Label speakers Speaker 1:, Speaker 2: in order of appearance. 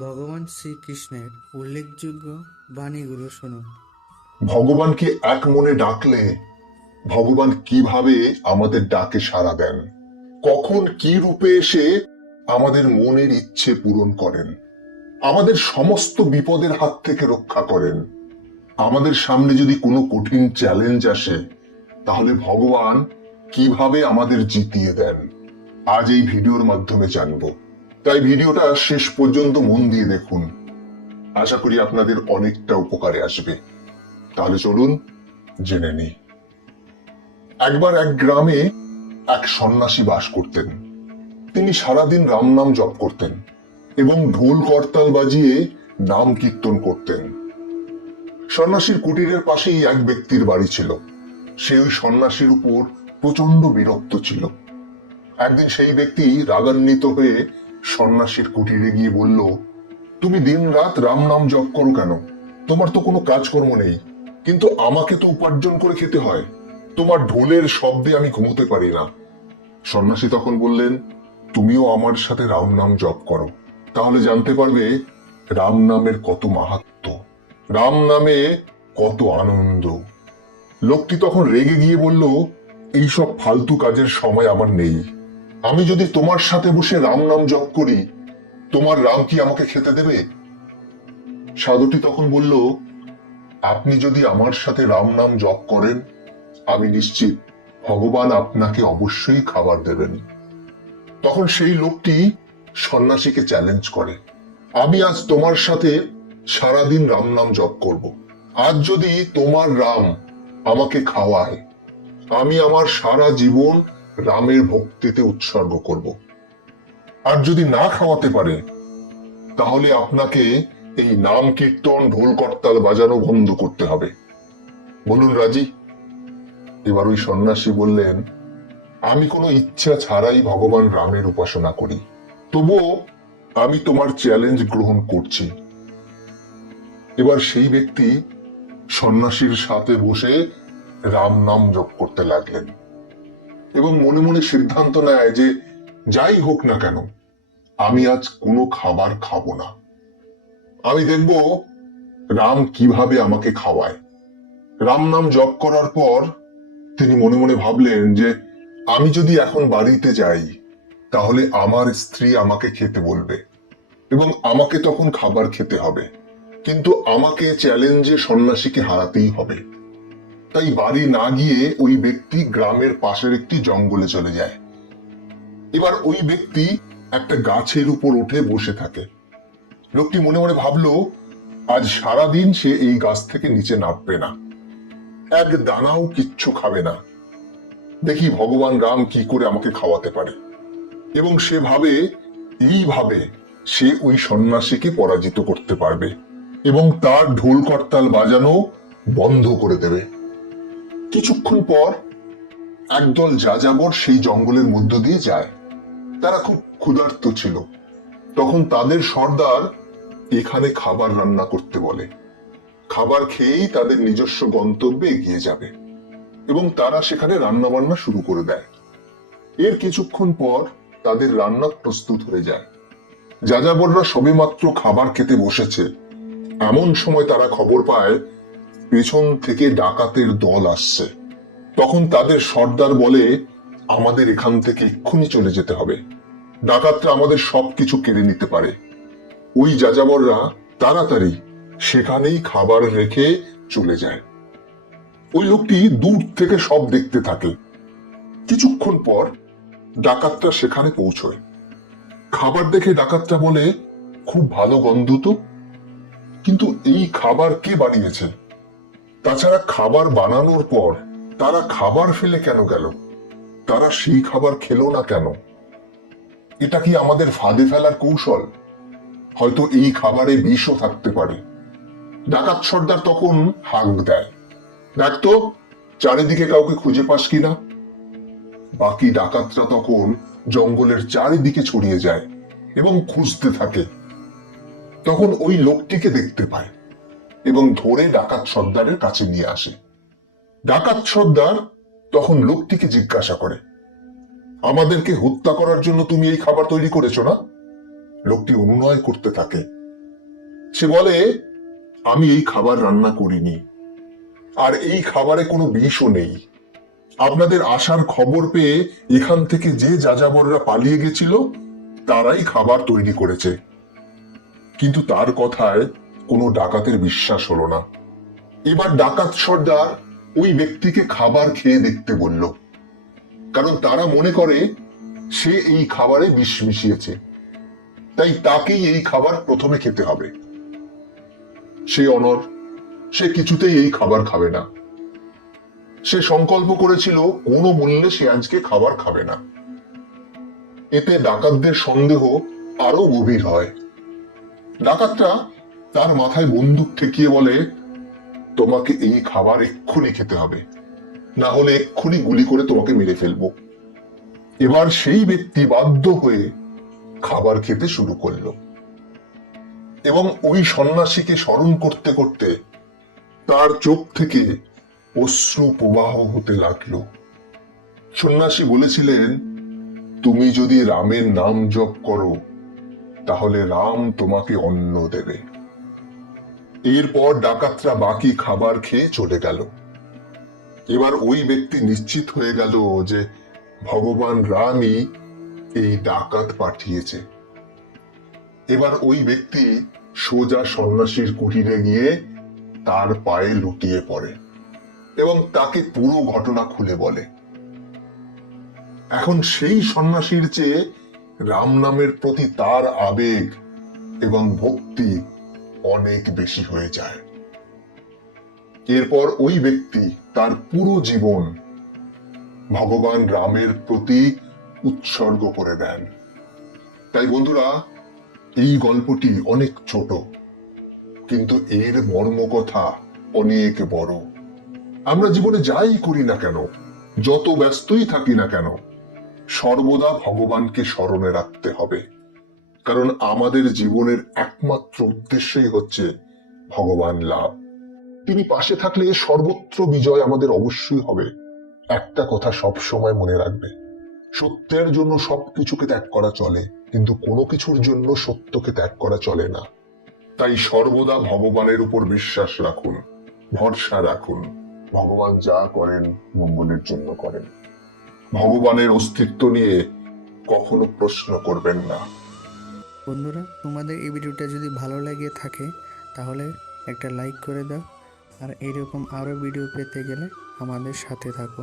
Speaker 1: ভগবান শ্রীকৃষ্ণের উল্লেখযোগ্য বাণীগুলো শুনুন।
Speaker 2: ভগবানকে এক মনে ডাকলে ভগবান কীভাবে আমাদের ডাকে সাড়া দেন? কখন কি রূপে এসে আমাদের মনের ইচ্ছে পূরণ করেন? আমাদের সমস্ত বিপদের হাত থেকে রক্ষা করেন? আমাদের সামনে যদি কোনো কঠিন চ্যালেঞ্জ আসে, তাহলে ভগবান কীভাবে আমাদের জিতিয়ে দেন? আজ এই ভিডিওর মাধ্যমে জানব। তাই ভিডিওটা শেষ পর্যন্ত মন দিয়ে দেখুন। আশা করি আপনাদের অনেকটা উপকারে আসবে। তাহলে চলুন, জেনে নিই। একবার এক গ্রামে এক সন্ন্যাসী বাস করতেন। তিনি সারাদিন রাম নাম জপ করতেন এবং ঢোল করতাল বাজিয়ে নাম কীর্তন করতেন। সন্ন্যাসীর কুটিরের পাশেই এক ব্যক্তির বাড়ি ছিল। সে ওই সন্ন্যাসীর উপর প্রচণ্ড বিরক্ত ছিল। একদিন সেই ব্যক্তি রাগান্বিত হয়ে সন্ন্যাসীর কুটিরে গিয়ে বলল, তুমি দিন রাত রাম নাম জপ করো কেন? তোমার তো কোনো কাজকর্ম নেই। কিন্তু আমাকে তো উপার্জন করে খেতে হয়। তোমার ঢোলের শব্দে আমি ঘুমোতে পারি না। সন্ন্যাসী তখন বললেন, তুমিও আমার সাথে রাম নাম জপ করো। তাহলে জানতে পারবে রাম নামের কত মাহাত্ম। রাম নামে কত আনন্দ। লোকটি তখন রেগে গিয়ে বলল, এইসব ফালতু কাজের সময় আমার নেই। আমি যদি তোমার সাথে বসে রাম নাম জপ করি, তোমার রাম কি আমাকে খেতে দেবে? সাধুটি তখন বলল, আপনি যদি আমার সাথে রাম নাম জপ করেন, আমি নিশ্চিত ভগবান আপনাকে অবশ্যই খাবার দেবেন। তখন সেই লোকটি সন্ন্যাসীকে চ্যালেঞ্জ করে, আমি আজ তোমার সাথে সারাদিন রাম নাম জপ করব। আজ যদি তোমার রাম আমাকে খাওয়ায়, আমি আমার সারা জীবন রামের ভক্তিতে উৎসর্গ করব। আর যদি না খাওয়াতে পারে, তাহলে আপনাকে এই নাম কীর্তন ঢোল করতাল বাজানো বন্ধ করতে হবে। বলুন রাজি, এবার ওই সন্ন্যাসী বললেন, আমি কোনো ইচ্ছা ছাড়াই ভগবান রামের উপাসনা করি, তবুও আমি তোমার চ্যালেঞ্জ গ্রহণ করছি। এবার সেই ব্যক্তি সন্ন্যাসীর সাথে বসে রাম নাম জপ করতে লাগলেন। এবং মনে মনে সিদ্ধান্ত নেয় যে যাই হোক না কেন, আমি আজ কোনো খাবার খাব না। আমি দেখব রাম কীভাবে আমাকে খাওয়ায়। রাম নাম জপ করার পর তিনি মনে মনে ভাবলেন যে আমি যদি এখন বাড়িতে যাই, তাহলে আমার স্ত্রী আমাকে খেতে বলবে এবং আমাকে তখন খাবার খেতে হবে। কিন্তু আমাকে চ্যালেঞ্জে সন্ন্যাসীকে হারাতেই হবে। তাই বাড়ি না গিয়ে ওই ব্যক্তি গ্রামের পাশের একটি জঙ্গলে চলে যায়। এবার ওই ব্যক্তি একটা গাছের উপর উঠে বসে থাকে। লোকটি মনে মনে ভাবলো, আজ সারাদিন সে এই গাছ থেকে নিচে নামবে না। এক দানাও কিচ্ছু খাবে না। দেখি ভগবান রাম কি করে আমাকে খাওয়াতে পারে। এবং সে ভাবে, এইভাবে সে ওই সন্ন্যাসীকে পরাজিত করতে পারবে এবং তার ঢোল করতাল বাজানো বন্ধ করে দেবে। কিছুক্ষণ পর একদল যাযাবর সেই জঙ্গলের মধ্য দিয়ে যায়। তারা খুব ক্ষুধার্ত ছিল। তখন তাদের সর্দার এখানে খাবার রান্না করতে বলে। খাবার খেয়েই তাদের নিজস্ব গন্তব্যে এগিয়ে যাবে এবং তারা সেখানে রান্না বান্না শুরু করে দেয়। এর কিছুক্ষণ পর তাদের রান্না প্রস্তুত হয়ে যায়। যাযাবররা সবেমাত্র খাবার খেতে বসেছে। এমন সময় তারা খবর পায় পেছন থেকে ডাকাতের দল আসছে। তখন তাদের সর্দার বলে, আমাদের এখান থেকে এক্ষুনি চলে যেতে হবে। ডাকাতরা আমাদের সবকিছু কেড়ে নিতে পারে। ওই যাযাবররা তাড়াতাড়ি সেখানেই খাবার রেখে চলে যায়। ওই লোকটি দূর থেকে সব দেখতে থাকে। কিছুক্ষণ পর ডাকাতরা সেখানে পৌঁছয়। খাবার দেখে ডাকাতরা বলে, খুব ভালো গন্ধ তো। কিন্তু এই খাবার কে বানিয়েছে? তাছাড়া খাবার বানানোর পর তারা খাবার ফেলে কেন গেল? তারা সেই খাবার খেলো না কেন? এটা কি আমাদের ফাঁদে ফেলার কৌশল? হয়তো এই খাবারে বিষও থাকতে পারে। ডাকাত সর্দার তখন হাঁক দেয়। দেখ তো, চারিদিকে কাউকে খুঁজে পাস কিনা বাকি ডাকাতরা তখন জঙ্গলের চারিদিকে ছড়িয়ে যায় এবং খুঁজতে থাকে। তখন ওই লোকটিকে দেখতে পায়। এবং ধরে ডাকাত সর্দারের কাছে নিয়ে আসে। ডাকাত সর্দার তখন লোকটিকে জিজ্ঞাসা করে, আমাদেরকে হত্যা করার জন্য তুমি এই খাবার তৈরি করেছ না? লোকটি অনুনয় করতে থাকে। সে বলে, আমি এই খাবার রান্না করিনি, আর এই খাবারে কোনো বিষও নেই। আপনাদের আসার খবর পেয়ে এখান থেকে যে যাযাবররা পালিয়ে গেছিল, তারাই খাবার তৈরি করেছে। কিন্তু তার কথায় কোনো ডাকাতের বিশ্বাস হলো না। এবার ডাকাত সর্দার ওই ব্যক্তিকে খাবার খেয়ে দেখতে বলল। কারণ তারা মনে করে সে এই খাবারে বিষ মিশিয়েছে। তাই তাকেই এই খাবার প্রথমে খেতে হবে। সে অনর, সে কিছুতেই এই খাবার খাবে না। সে সংকল্প করেছিল কোনো মূল্যে সে আজকে খাবার খাবে না। এতে ডাকাতদের সন্দেহ আরও গভীর হয়। ডাকাতরা তার মাথায় বন্দুক ঠেকিয়ে বলে, তোমাকে এই খাবার এক্ষুনি খেতে হবে। না হলে এক্ষুনি গুলি করে তোমাকে মেরে ফেলব। এবার সেই ব্যক্তি বাধ্য হয়ে খাবার খেতে শুরু করল। এবং ওই সন্ন্যাসীকে স্মরণ করতে করতে তার চোখ থেকে অশ্রু প্রবাহ হতে লাগল। সন্ন্যাসী বলেছিলেন, তুমি যদি রামের নাম জপ করো, তাহলে রাম তোমাকে অন্ন দেবে। এরপর ডাকাতরা বাকি খাবার খেয়ে চলে গেল। এবার ওই ব্যক্তি নিশ্চিত হয়ে গেল যে ভগবান রামই এই ডাকাত পাঠিয়েছে। এবার ওই ব্যক্তি সোজা সন্ন্যাসীর কুটিরে গিয়ে তার পায়ে লুটিয়ে পড়ে এবং তাকে পুরো ঘটনা খুলে বলে। এখন সেই সন্ন্যাসীর চেয়ে রাম নামের প্রতি তার আবেগ এবং ভক্তি অনেক বেশি হয়ে যায়। এরপর ওই ব্যক্তি তার পুরো জীবন ভগবান রামের প্রতি উৎসর্গ করে দেন। তাই বন্ধুরা, এই গল্পটি অনেক ছোট, কিন্তু এর মর্মকথা অনেক বড়। আমরা জীবনে যাই করি না কেন, যত ব্যস্তই থাকি না কেন, সর্বদা ভগবানকে স্মরণে রাখতে হবে। কারণ আমাদের জীবনের একমাত্র উদ্দেশ্যই হচ্ছে ভগবান লাভ। তিনি পাশে থাকলে সর্বত্র বিজয় আমাদের অবশ্যই হবে। একটা কথা সব সময় মনে রাখবে, সত্যের জন্য সবকিছুকে ত্যাগ করা চলে, কিন্তু কোনো কিছুর জন্য সত্যকে ত্যাগ করা চলে না। তাই সর্বদা ভগবানের উপর বিশ্বাস রাখুন, ভরসা রাখুন। ভগবান যা করেন মঙ্গলের জন্য করেন। ভগবানের অস্তিত্ব নিয়ে কখনো প্রশ্ন করবেন না।
Speaker 1: বন্ধুরা, তোমাদের এই ভিডিওটা যদি ভালো লাগে থাকে, তাহলে একটা লাইক করে দাও। আর এরকম আরও ভিডিও পেতে গেলে আমাদের সাথে থাকো।